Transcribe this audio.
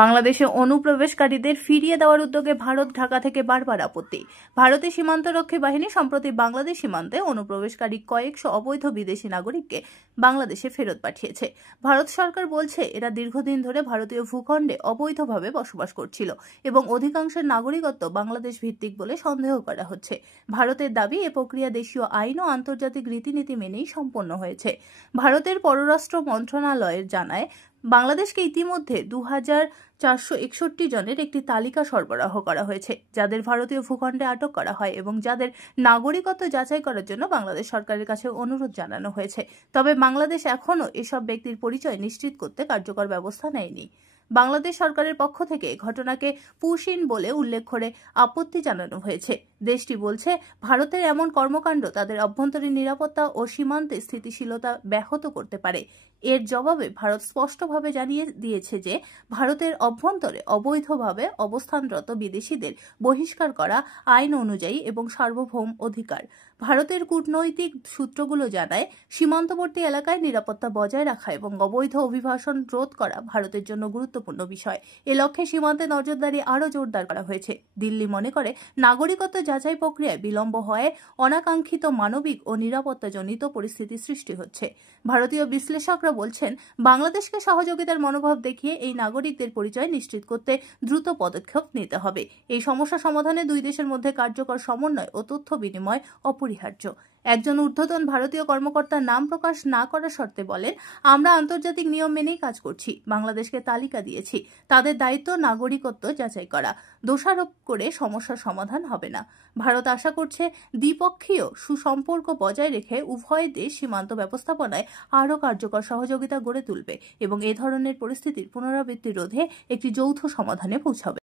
বাংলাদেশে অনুপ্রবেশকারীদের ফিরিয়ে দেওয়ার উদ্যোগে ভারত ঢাকা থেকে বারবার আপত্তি। ভারতের সীমান্তরক্ষী বাহিনী সম্প্রতি বাংলাদেশ সীমান্তে অনুপ্রবেশকারী কয়েকশো অবৈধ বিদেশি নাগরিককে বাংলাদেশে ফেরত পাঠিয়েছে। ভারত সরকার বলছে এরা দীর্ঘদিন ধরে ভারতীয় ভূখণ্ডে অবৈধভাবে বসবাস করছিল এবং অধিকাংশের নাগরিকত্ব বাংলাদেশ ভিত্তিক বলে সন্দেহ করা হচ্ছে। ভারতের দাবি এ প্রক্রিয়া দেশীয় আইন ও আন্তর্জাতিক রীতিনীতি মেনেই সম্পন্ন হয়েছে। ভারতের পররাষ্ট্র মন্ত্রণালয়ের জানায়, বাংলাদেশকে ইতিমধ্যে 2461 জনের একটি তালিকা সরবরাহ করা হয়েছে, যাদের ভারতীয় ভূখণ্ডে আটক করা হয় এবং যাদের নাগরিকত্ব যাচাই করার জন্য বাংলাদেশ সরকারের কাছে অনুরোধ জানানো হয়েছে। তবে বাংলাদেশ এখনও এসব ব্যক্তির পরিচয় নিশ্চিত করতে কার্যকর ব্যবস্থা নেয়নি। বাংলাদেশ সরকারের পক্ষ থেকে ঘটনাকে পুশইন বলে উল্লেখ করে আপত্তি জানানো হয়েছে। দেশটি বলছে, ভারতের এমন কর্মকাণ্ড তাদের অভ্যন্তরীণ নিরাপত্তা ও সীমান্তে স্থিতিশীলতা ব্যাহত করতে পারে। এর জবাবে ভারত স্পষ্টভাবে জানিয়ে দিয়েছে যে ভারতের অভ্যন্তরে অবৈধভাবে অবস্থানরত বিদেশিদের বহিষ্কার করা আইন অনুযায়ী এবং সার্বভৌম অধিকার। ভারতের কূটনৈতিক সূত্রগুলো জানায়, সীমান্তবর্তী এলাকায় নিরাপত্তা বজায় রাখা এবং অবৈধ অভিবাসন রোধ করা ভারতের জন্য গুরুত্বপূর্ণ বিষয়। এ লক্ষ্যে সীমান্তে নজরদারি আরও জোরদার করা হয়েছে। দিল্লি মনে করে, নাগরিকত্ব যাচাই প্রক্রিয়ায় বিলম্ব হওয়ায় অনাকাঙ্ক্ষিত মানবিক ও নিরাপত্তাজনিত পরিস্থিতি সৃষ্টি হচ্ছে। ভারতীয় বিশ্লেষকরা বলছেন, বাংলাদেশকে সহযোগিতার মনোভাব দেখিয়ে এই নাগরিকদের পরিচয় নিশ্চিত করতে দ্রুত পদক্ষেপ নিতে হবে। এই সমস্যা সমাধানে দুই দেশের মধ্যে কার্যকর সমন্বয় ও তথ্য বিনিময় অপরিহার্য। একজন ঊর্ধ্বতন ভারতীয় কর্মকর্তা নাম প্রকাশ না করার শর্তে বলেন, আমরা আন্তর্জাতিক নিয়ম মেনেই কাজ করছি। বাংলাদেশকে তালিকা দিয়েছি, তাদের দায়িত্ব নাগরিকত্ব যাচাই করা। দোষারোপ করে সমস্যার সমাধান হবে না। ভারত আশা করছে, দ্বিপক্ষীয় সুসম্পর্ক বজায় রেখে উভয় দেশ সীমান্ত ব্যবস্থাপনায় আরও কার্যকর সহযোগিতা গড়ে তুলবে এবং এ ধরনের পরিস্থিতির পুনরাবৃত্তি রোধে একটি যৌথ সমাধানে পৌঁছাবে।